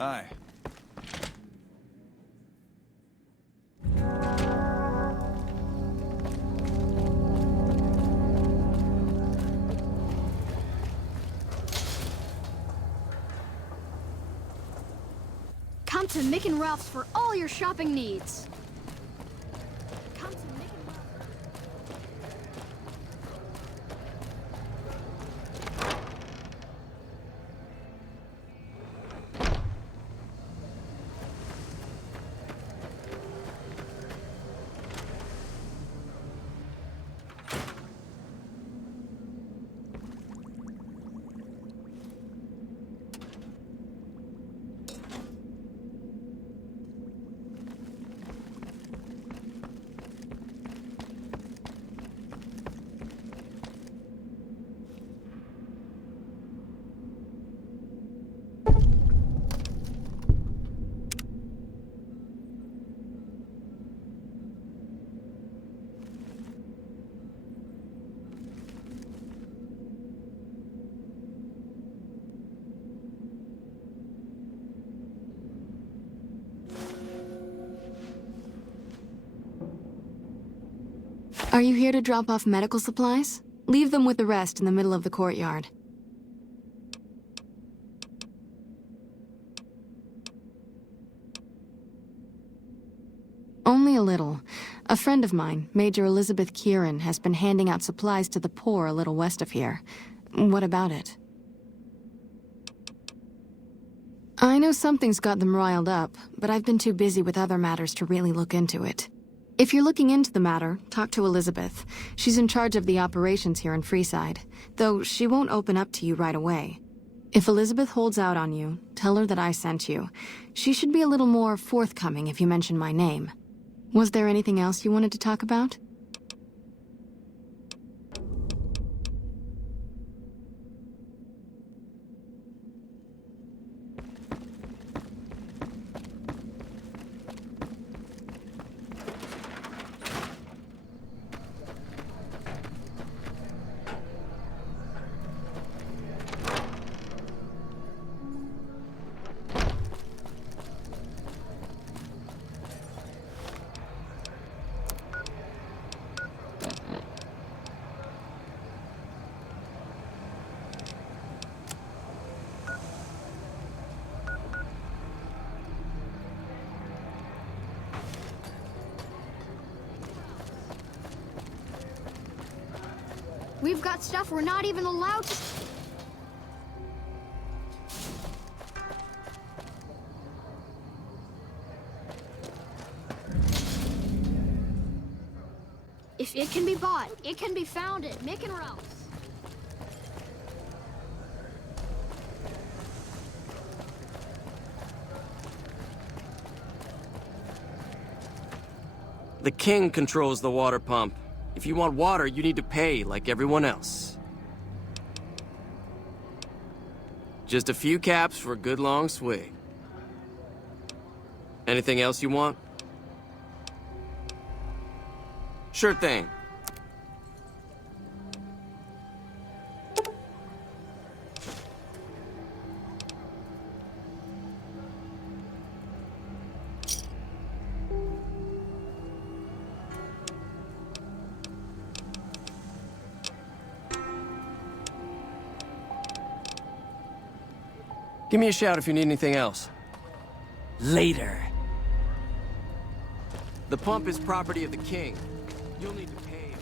Hi. Come to Mick and Ralph's for all your shopping needs. Come to Mick and Ralph's. Are you here to drop off medical supplies? Leave them with the rest in the middle of the courtyard. Only a little. A friend of mine, Major Elizabeth Kieran, has been handing out supplies to the poor a little west of here. What about it? I know something's got them riled up, but I've been too busy with other matters to really look into it. If you're looking into the matter, talk to Elizabeth. She's in charge of the operations here in Freeside, though she won't open up to you right away. If Elizabeth holds out on you, tell her that I sent you. She should be a little more forthcoming if you mention my name. Was there anything else you wanted to talk about? We've got stuff we're not even allowed to... If it can be bought, it can be found at Mick and Ralph's. The king controls the water pump. If you want water, you need to pay like everyone else. Just a few caps for a good long swig. Anything else you want? Sure thing. Give me a shout if you need anything else. Later. The pump is property of the king. You'll need to pay.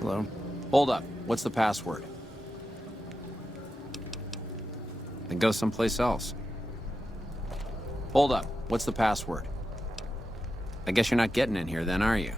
Hello? Hold up. What's the password? Then go someplace else. Hold up. What's the password? I guess you're not getting in here then, are you?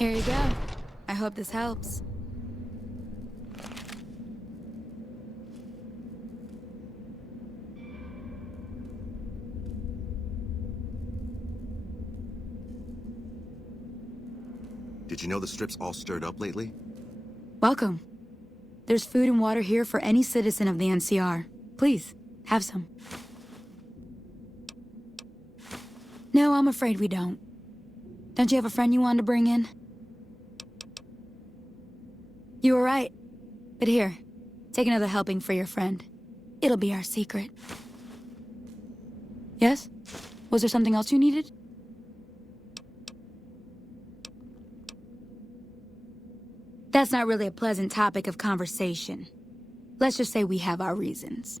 Here you go. I hope this helps. Did you know the strip's all stirred up lately? Welcome. There's food and water here for any citizen of the NCR. Please, have some. No, I'm afraid we don't. Don't you have a friend you wanted to bring in? You were right. But here, take another helping for your friend. It'll be our secret. Yes? Was there something else you needed? That's not really a pleasant topic of conversation. Let's just say we have our reasons.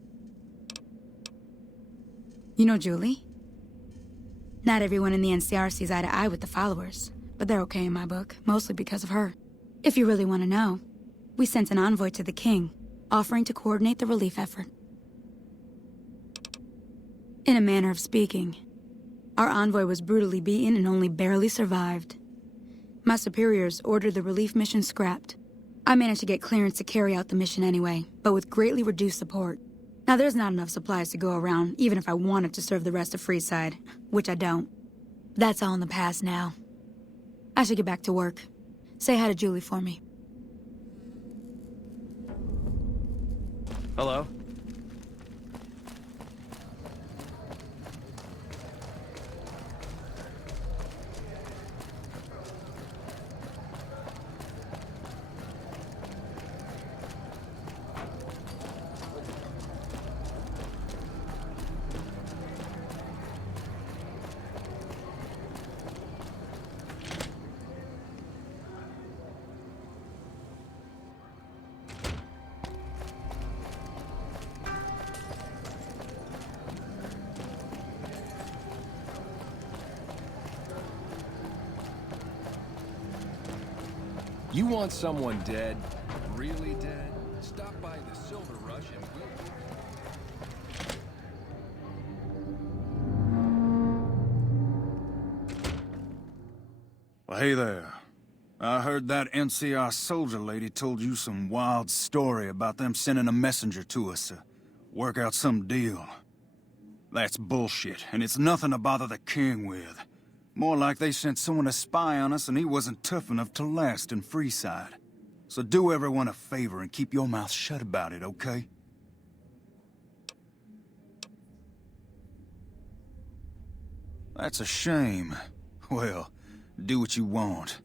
You know Julie? Not everyone in the NCR sees eye to eye with the followers, but they're okay in my book, mostly because of her. If you really want to know, we sent an envoy to the king, offering to coordinate the relief effort. In a manner of speaking, our envoy was brutally beaten and only barely survived. My superiors ordered the relief mission scrapped. I managed to get clearance to carry out the mission anyway, but with greatly reduced support. Now there's not enough supplies to go around, even if I wanted to serve the rest of Freeside, which I don't. That's all in the past now. I should get back to work. Say hi to Julie for me. Hello? You want someone dead? Really dead? Stop by the Silver Rush and Well, hey there. I heard that NCR soldier lady told you some wild story about them sending a messenger to us to work out some deal. That's bullshit, and it's nothing to bother the king with. More like they sent someone to spy on us and he wasn't tough enough to last in Freeside. So do everyone a favor and keep your mouth shut about it, okay? That's a shame. Well, do what you want.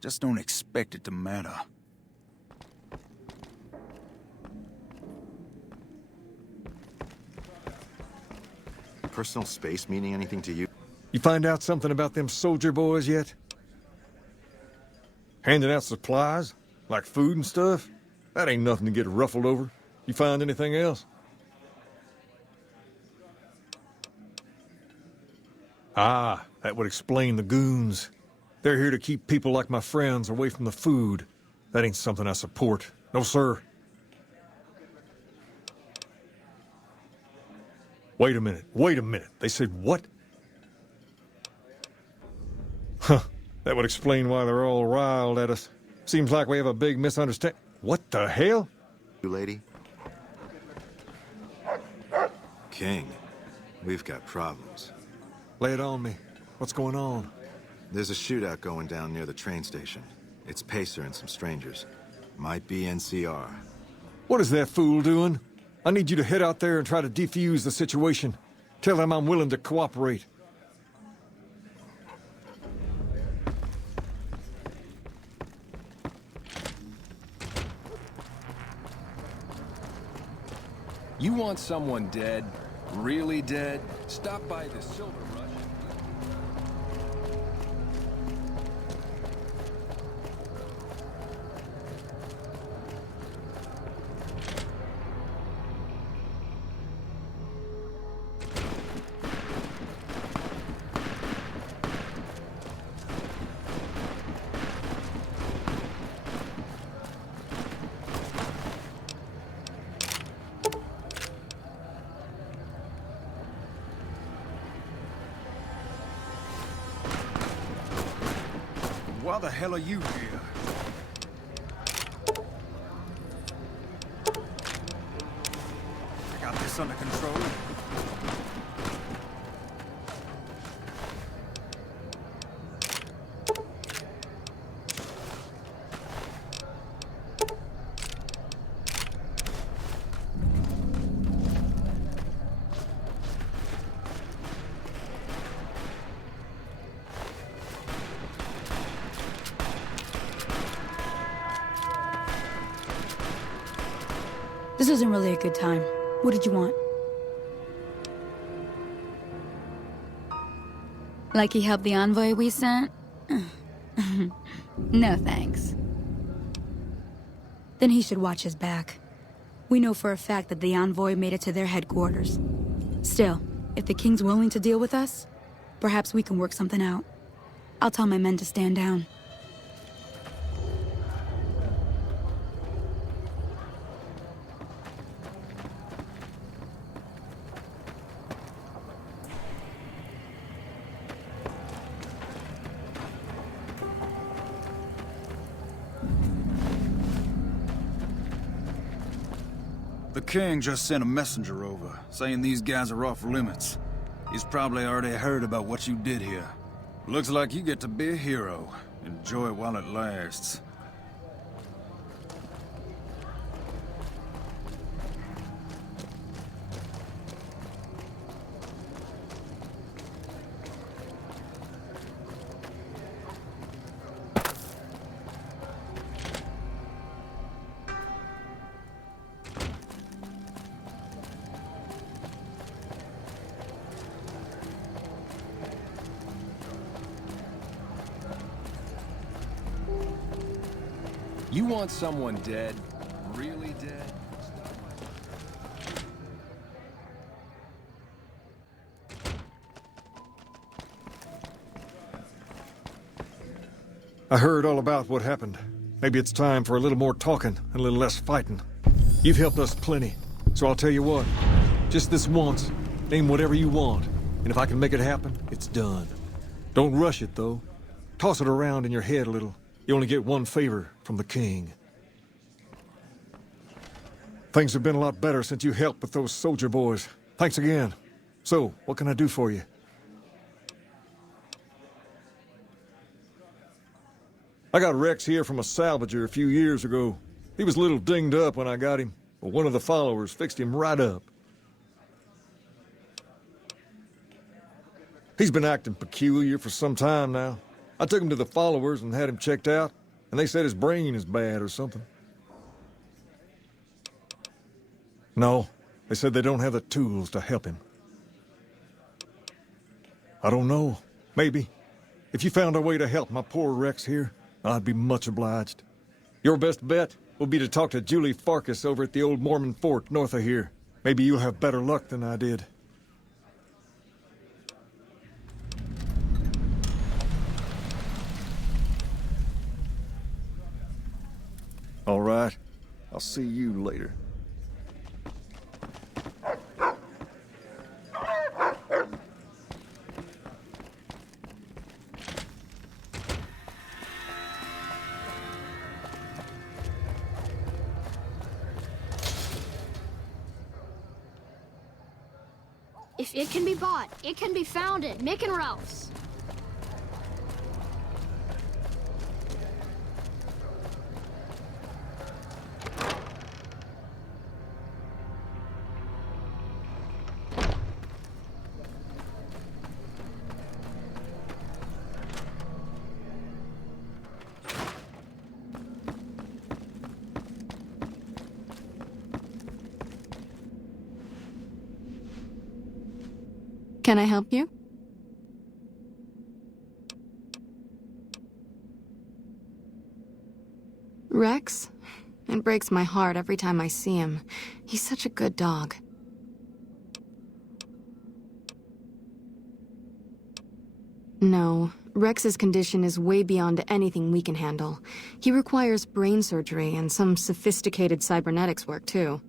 Just don't expect it to matter. Personal space meaning anything to you? You find out something about them soldier boys yet? Handing out supplies? Like food and stuff? That ain't nothing to get ruffled over. You find anything else? Ah, that would explain the goons. They're here to keep people like my friends away from the food. That ain't something I support. No, sir. Wait a minute. They said what? Huh. That would explain why they're all riled at us. Seems like we have a big misunderstanding. What the hell? You lady? King, we've got problems. Lay it on me. What's going on? There's a shootout going down near the train station. It's Pacer and some strangers. Might be NCR. What is that fool doing? I need you to head out there and try to defuse the situation. Tell them I'm willing to cooperate. You want someone dead? Really dead? Stop by the Silver Rush. why the hell are you here? I got this under control. This isn't really a good time. What did you want? Like he helped the envoy we sent? No thanks. Then he should watch his back. We know for a fact that the envoy made it to their headquarters. Still, if the king's willing to deal with us, perhaps we can work something out. I'll tell my men to stand down. The king just sent a messenger over, saying these guys are off limits. He's probably already heard about what you did here. Looks like you get to be a hero. Enjoy it while it lasts. You want someone dead? Really dead? I heard all about what happened. Maybe it's time for a little more talking and a little less fighting. You've helped us plenty, so I'll tell you what. Just this once, name whatever you want, and if I can make it happen, it's done. Don't rush it, though. Toss it around in your head a little. You only get one favor from the king. Things have been a lot better since you helped with those soldier boys. Thanks again. So, what can I do for you? I got Rex here from a salvager a few years ago. He was a little dinged up when I got him, but one of the followers fixed him right up. He's been acting peculiar for some time now. I took him to the followers and had him checked out, and they said his brain is bad or something. No, they said they don't have the tools to help him. I don't know. Maybe. If you found a way to help my poor Rex here, I'd be much obliged. Your best bet will be to talk to Julie Farkas over at the old Mormon fort north of here. Maybe you'll have better luck than I did. All right. I'll see you later. If it can be bought, it can be found at Mick and Ralph's. Can I help you? Rex? It breaks my heart every time I see him. He's such a good dog. No, Rex's condition is way beyond anything we can handle. He requires brain surgery and some sophisticated cybernetics work, too.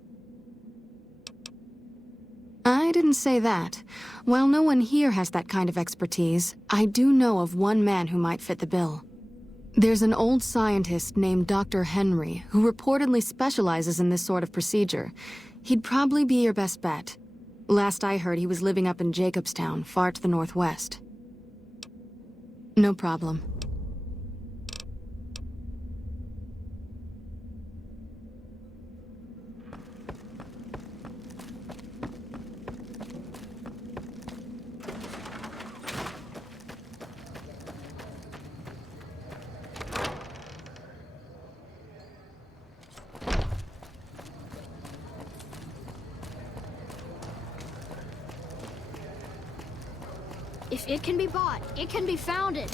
I didn't say that. While no one here has that kind of expertise, I do know of one man who might fit the bill. There's an old scientist named Dr. Henry who reportedly specializes in this sort of procedure. He'd probably be your best bet. Last I heard, he was living up in Jacobstown, far to the northwest. No problem. If it can be bought, it can be founded.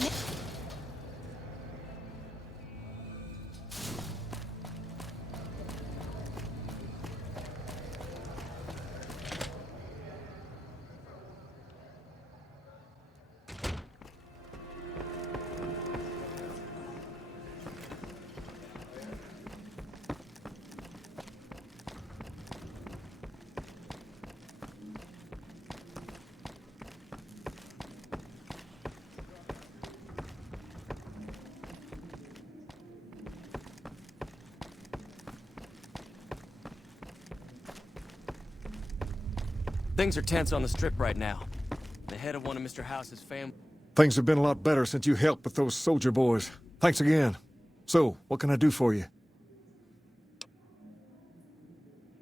Things are tense on the strip right now. The head of one of Mr. House's family... Things have been a lot better since you helped with those soldier boys. Thanks again. So, what can I do for you?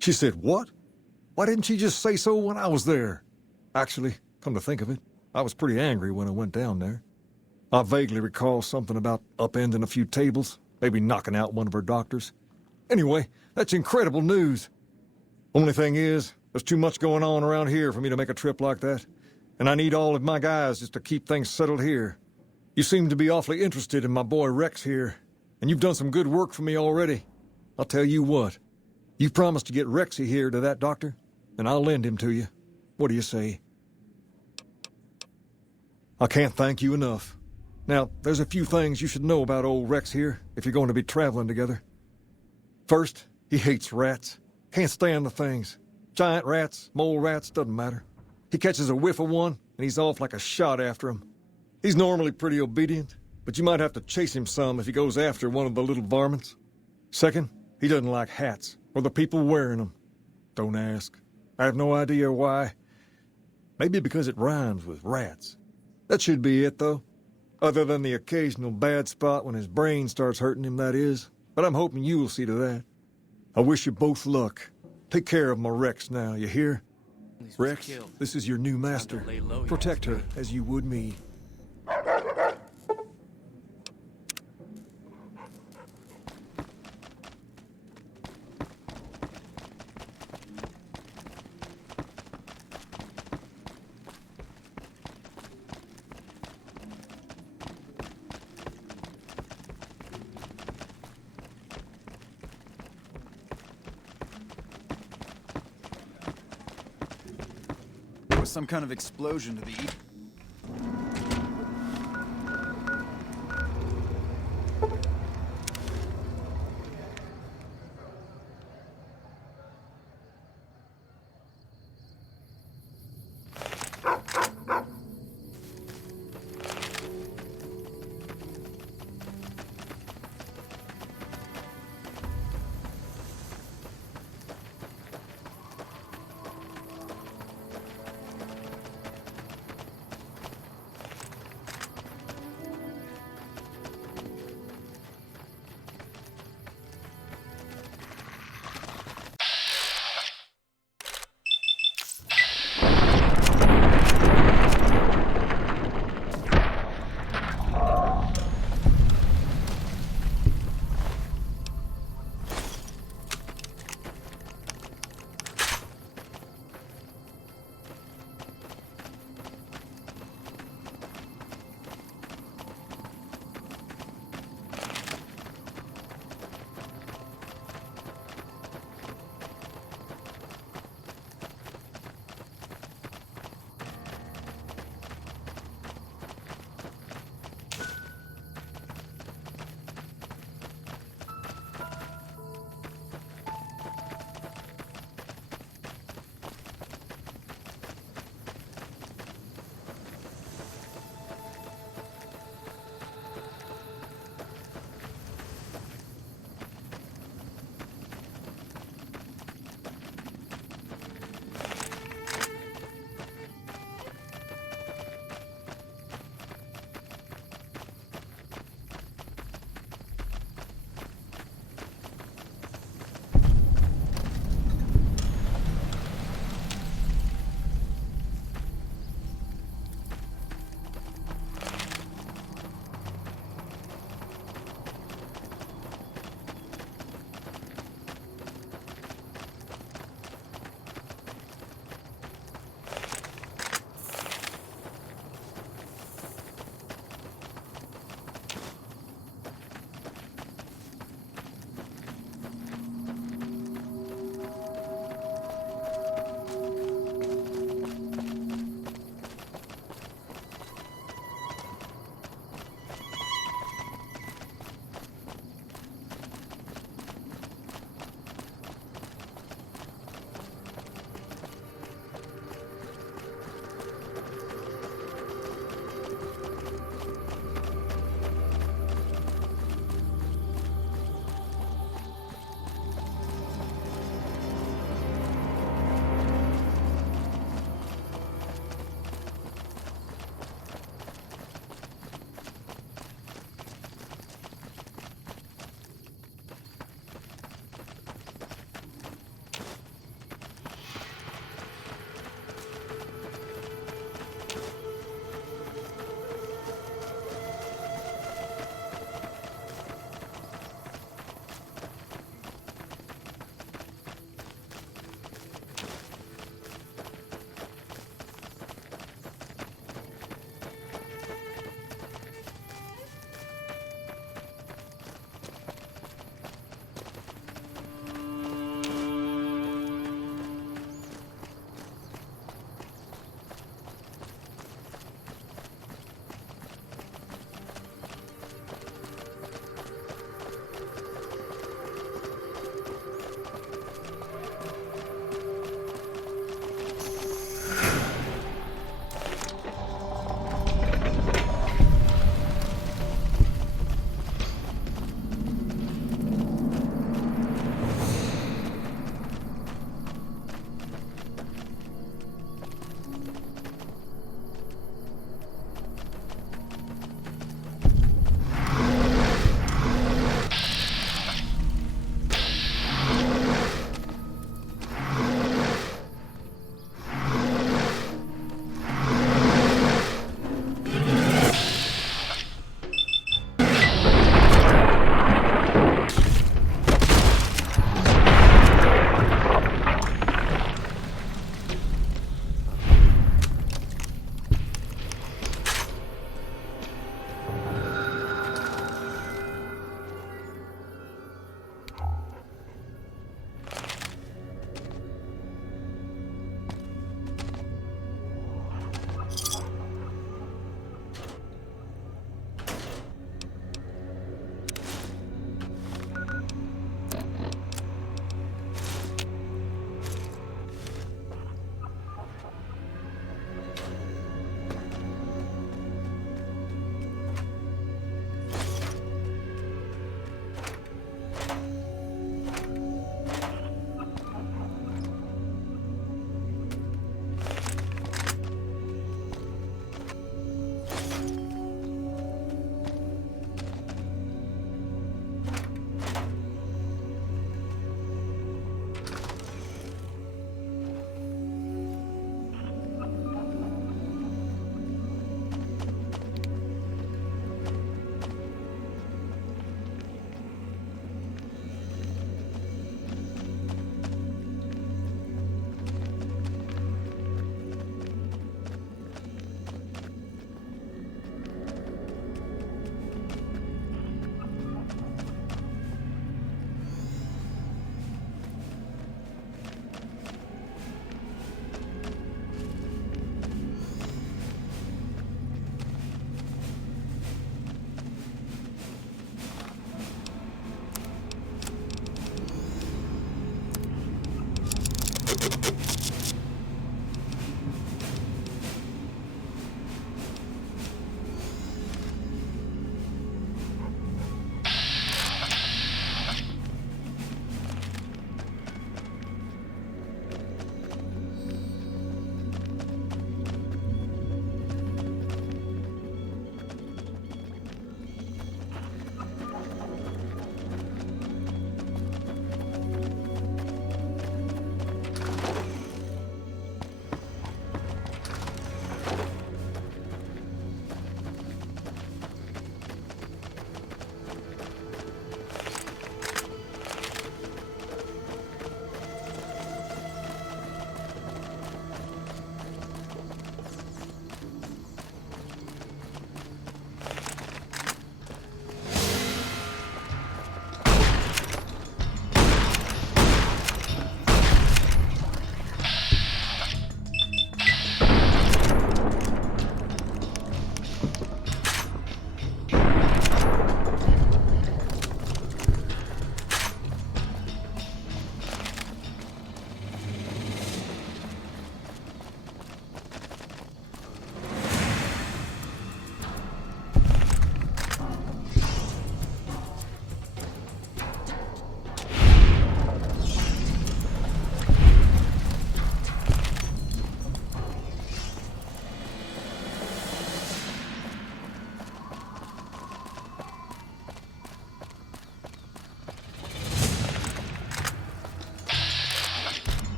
She said, what? Why didn't she just say so when I was there? Actually, come to think of it, I was pretty angry when I went down there. I vaguely recall something about upending a few tables, maybe knocking out one of her doctors. Anyway, that's incredible news. Only thing is, there's too much going on around here for me to make a trip like that. And I need all of my guys just to keep things settled here. You seem to be awfully interested in my boy Rex here, and you've done some good work for me already. I'll tell you what, you promised to get Rexy here to that doctor, and I'll lend him to you. What do you say? I can't thank you enough. Now, there's a few things you should know about old Rex here if you're going to be traveling together. First, he hates rats. Can't stand the things. Giant rats, mole rats, doesn't matter. He catches a whiff of one, and he's off like a shot after him. He's normally pretty obedient, but you might have to chase him some if he goes after one of the little varmints. Second, he doesn't like hats, or the people wearing them. Don't ask. I have no idea why. Maybe because it rhymes with rats. That should be it, though. Other than the occasional bad spot when his brain starts hurting him, that is. But I'm hoping you will see to that. I wish you both luck. Take care of my Rex now, you hear? Rex, this is your new master. Protect her as you would me. Some kind of explosion to the east.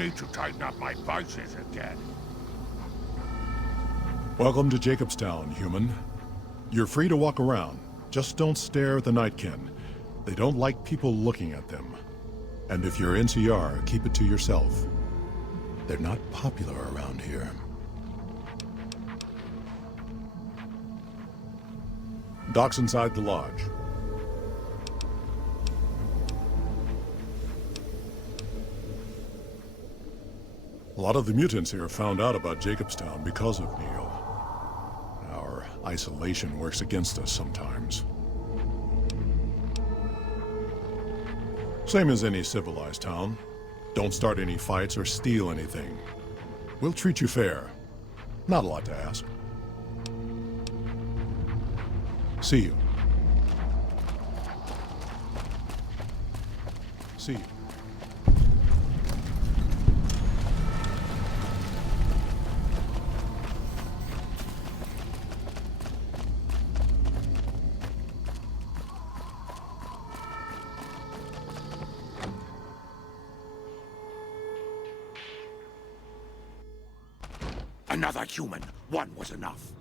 need to tighten up my vices again. Welcome to Jacobstown, human. You're free to walk around. Just don't stare at the Nightkin. They don't like people looking at them. And if you're NCR, keep it to yourself. They're not popular around here. Doc's inside the lodge. A lot of the mutants here found out about Jacobstown because of Neil. Our isolation works against us sometimes. Same as any civilized town. Don't start any fights or steal anything. We'll treat you fair. Not a lot to ask. See you. See you. Another human. One was enough.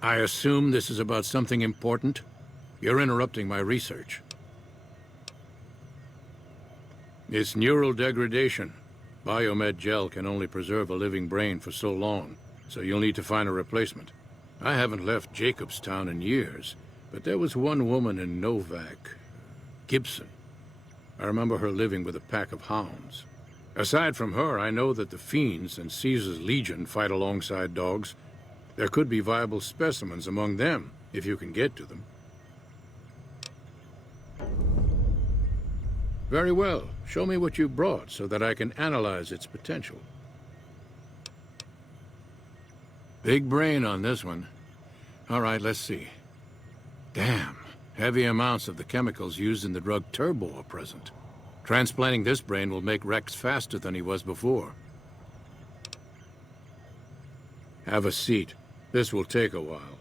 I assume this is about something important? You're interrupting my research. It's neural degradation. Biomed gel can only preserve a living brain for so long, so you'll need to find a replacement. I haven't left Jacobstown in years, but there was one woman in Novak, Gibson. I remember her living with a pack of hounds. Aside from her, I know that the Fiends and Caesar's Legion fight alongside dogs. There could be viable specimens among them, if you can get to them. Very well. Show me what you brought so that I can analyze its potential. Big brain on this one. All right, let's see. Damn. Heavy amounts of the chemicals used in the drug Turbo are present. Transplanting this brain will make Rex faster than he was before. Have a seat. This will take a while.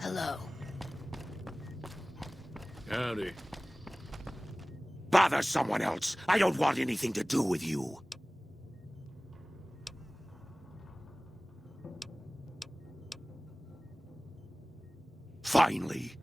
Hello. Howdy. Bother someone else. I don't want anything to do with you. Finally.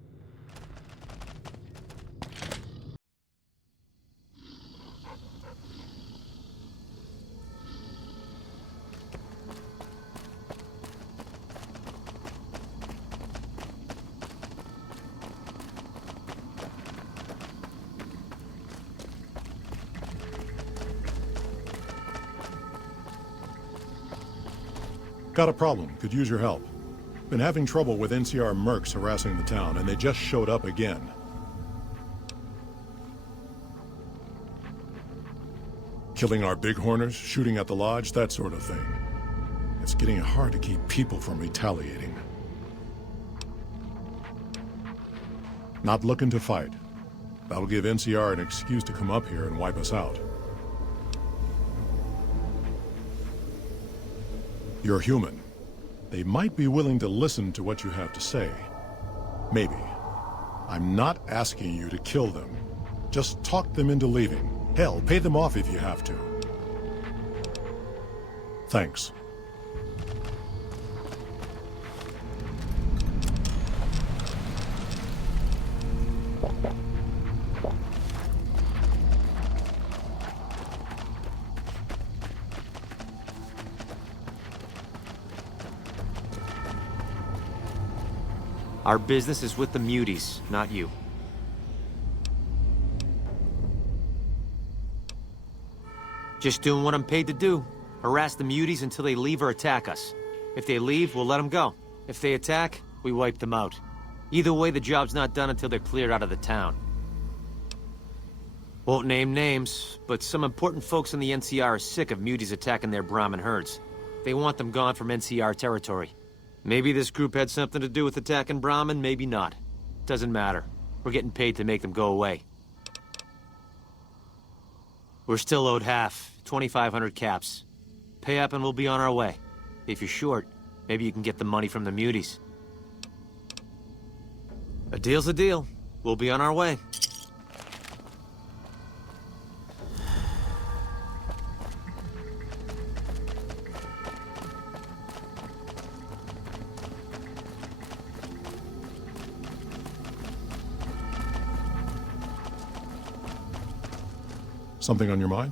Got a problem. Could use your help. been having trouble with NCR mercs harassing the town, and they just showed up again. Killing our bighorners, shooting at the lodge, that sort of thing. It's getting hard to keep people from retaliating. Not looking to fight. That'll give NCR an excuse to come up here and wipe us out. You're human. They might be willing to listen to what you have to say. Maybe. I'm not asking you to kill them. Just talk them into leaving. Hell, pay them off if you have to. Thanks. Our business is with the muties, not you. Just doing what I'm paid to do. Harass the muties until they leave or attack us. If they leave, we'll let them go. If they attack, we wipe them out. Either way, the job's not done until they're cleared out of the town. Won't name names, but some important folks in the NCR are sick of muties attacking their Brahmin herds. They want them gone from NCR territory. Maybe this group had something to do with attacking Brahmin, maybe not. Doesn't matter. We're getting paid to make them go away. We're still owed half, 2,500 caps. Pay up and we'll be on our way. If you're short, maybe you can get the money from the muties. A deal's a deal. We'll be on our way. Something on your mind?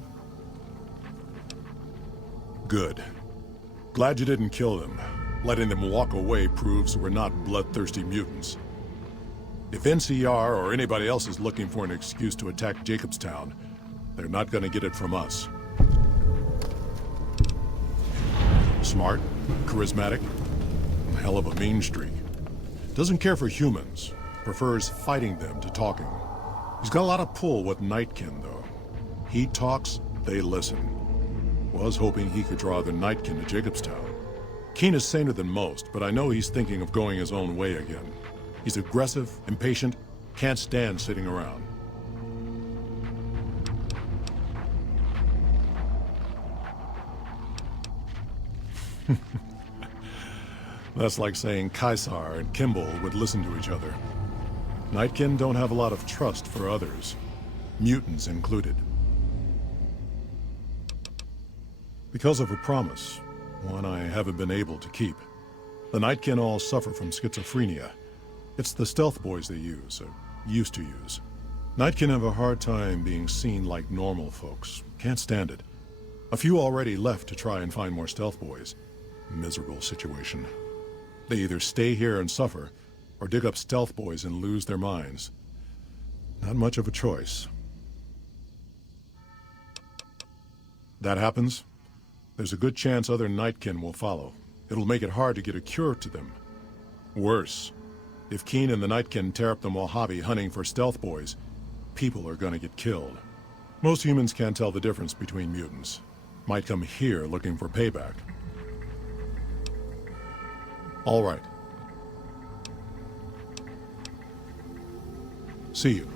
Good. Glad you didn't kill them. Letting them walk away proves we're not bloodthirsty mutants. If NCR or anybody else is looking for an excuse to attack Jacobstown, they're not gonna get it from us. Smart, charismatic, and hell of a mean streak. Doesn't care for humans, prefers fighting them to talking. He's got a lot of pull with Nightkin, though. He talks, they listen. Was hoping he could draw the Nightkin to Jacobstown. Keen is saner than most, but I know he's thinking of going his own way again. He's aggressive, impatient, can't stand sitting around. That's like saying Caesar and Kimball would listen to each other. Nightkin don't have a lot of trust for others, mutants included. Because of a promise, one I haven't been able to keep. The Nightkin all suffer from schizophrenia. It's the stealth boys they use, or used to use. Nightkin have a hard time being seen like normal folks. Can't stand it. A few already left to try and find more stealth boys. Miserable situation. They either stay here and suffer, or dig up stealth boys and lose their minds. Not much of a choice. That happens, there's a good chance other Nightkin will follow. It'll make it hard to get a cure to them. Worse, if Keen and the Nightkin tear up the Mojave hunting for stealth boys, people are gonna get killed. Most humans can't tell the difference between mutants. Might come here looking for payback. All right. See you.